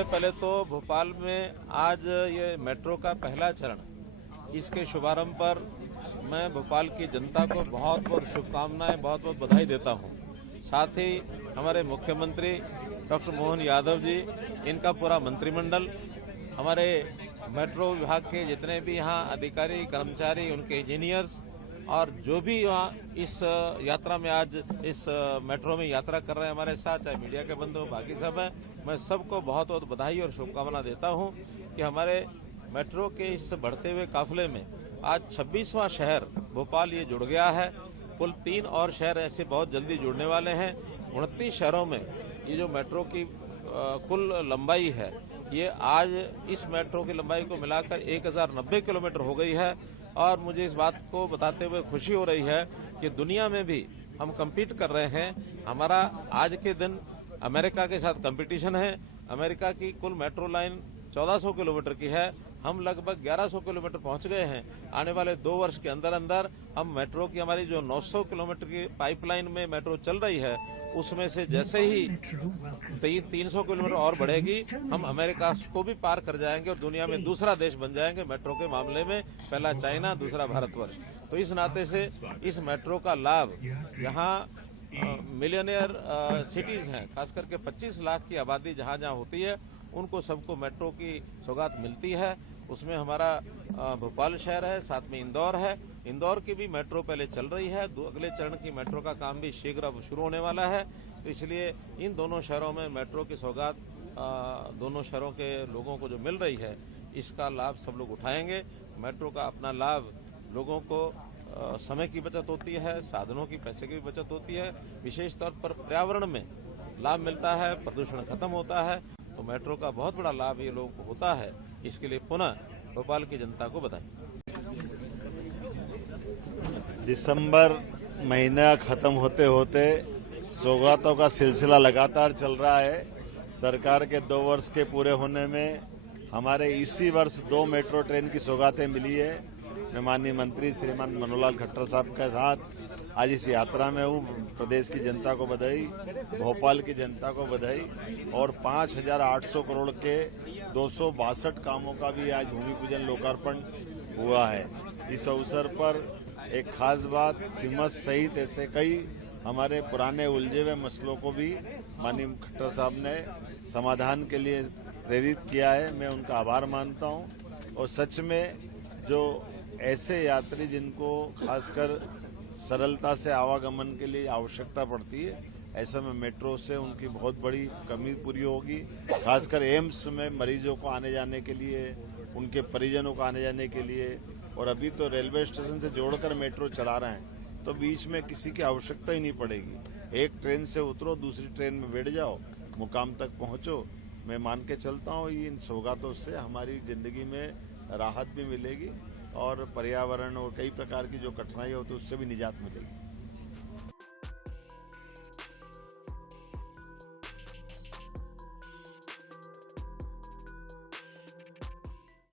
सबसे पहले तो भोपाल में आज ये मेट्रो का पहला चरण, इसके शुभारंभ पर मैं भोपाल की जनता को बहुत बहुत शुभकामनाएं, बहुत बहुत बधाई देता हूं। साथ ही हमारे मुख्यमंत्री डॉक्टर मोहन यादव जी, इनका पूरा मंत्रिमंडल, हमारे मेट्रो विभाग के जितने भी यहाँ अधिकारी, कर्मचारी, उनके इंजीनियर्स और जो भी वहाँ इस यात्रा में आज इस मेट्रो में यात्रा कर रहे हैं हमारे साथ, चाहे मीडिया के बंधु बाकी सब हैं, मैं सबको बहुत बहुत बधाई और शुभकामना देता हूँ कि हमारे मेट्रो के इस बढ़ते हुए काफिले में आज 26वां शहर भोपाल ये जुड़ गया है। कुल 3 और शहर ऐसे बहुत जल्दी जुड़ने वाले हैं। 29 शहरों में ये जो मेट्रो की कुल लंबाई है, ये आज इस मेट्रो की लंबाई को मिलाकर 1090 किलोमीटर हो गई है। और मुझे इस बात को बताते हुए खुशी हो रही है कि दुनिया में भी हम कम्पीट कर रहे हैं। हमारा आज के दिन अमेरिका के साथ कंपटीशन है। अमेरिका की कुल मेट्रो लाइन 1400 किलोमीटर की है, हम लगभग 1100 किलोमीटर पहुंच गए हैं। आने वाले 2 वर्ष के अंदर अंदर हम मेट्रो की हमारी जो 900 किलोमीटर की पाइपलाइन में मेट्रो चल रही है, उसमें से जैसे ही 300 किलोमीटर और बढ़ेगी, हम अमेरिका को भी पार कर जाएंगे और दुनिया में दूसरा देश बन जाएंगे मेट्रो के मामले में। पहला चाइना, दूसरा भारतवर्ष। तो इस नाते से इस मेट्रो का लाभ जहाँ मिलियनियर सिटीज हैं, खास करके 25 लाख की आबादी जहाँ जहाँ होती है, उनको सबको मेट्रो की सौगात मिलती है। उसमें हमारा भोपाल शहर है, साथ में इंदौर है। इंदौर की भी मेट्रो पहले चल रही है, अगले चरण की मेट्रो का काम भी शीघ्र अब शुरू होने वाला है। तो इसलिए इन दोनों शहरों में मेट्रो की सौगात दोनों शहरों के लोगों को जो मिल रही है, इसका लाभ सब लोग उठाएंगे। मेट्रो का अपना लाभ लोगों को समय की बचत होती है, साधनों की, पैसे की भी बचत होती है। विशेष तौर पर पर्यावरण में लाभ मिलता है, प्रदूषण खत्म होता है। तो मेट्रो का बहुत बड़ा लाभ ये लोगों को होता है। इसके लिए पुनः भोपाल की जनता को बधाई। दिसंबर महीना खत्म होते होते सौगातों का सिलसिला लगातार चल रहा है। सरकार के 2 वर्ष के पूरे होने में हमारे इसी वर्ष 2 मेट्रो ट्रेन की सौगातें मिली है। मैं माननीय मंत्री श्रीमान मनोहर खट्टर साहब के साथ आज इस यात्रा में हूँ। प्रदेश की जनता को बधाई, भोपाल की जनता को बधाई। और 5,800 करोड़ के 262 कामों का भी आज भूमि पूजन लोकार्पण हुआ है। इस अवसर पर एक खास बात, सीमस सहित ऐसे कई हमारे पुराने उलझे हुए मसलों को भी माननीय खट्टर साहब ने समाधान के लिए प्रेरित किया है। मैं उनका आभार मानता हूँ। और सच में जो ऐसे यात्री जिनको खासकर सरलता से आवागमन के लिए आवश्यकता पड़ती है, ऐसे में मेट्रो से उनकी बहुत बड़ी कमी पूरी होगी। खासकर एम्स में मरीजों को आने जाने के लिए, उनके परिजनों को आने जाने के लिए। और अभी तो रेलवे स्टेशन से जोड़कर मेट्रो चला रहे हैं, तो बीच में किसी की आवश्यकता ही नहीं पड़ेगी। एक ट्रेन से उतरो, दूसरी ट्रेन में बैठ जाओ, मुकाम तक पहुंचो। मैं मान के चलता हूँ इन सौगातों से हमारी जिंदगी में राहत भी मिलेगी और पर्यावरण और कई प्रकार की जो कठिनाई होती है उससे भी निजात मिलेगी।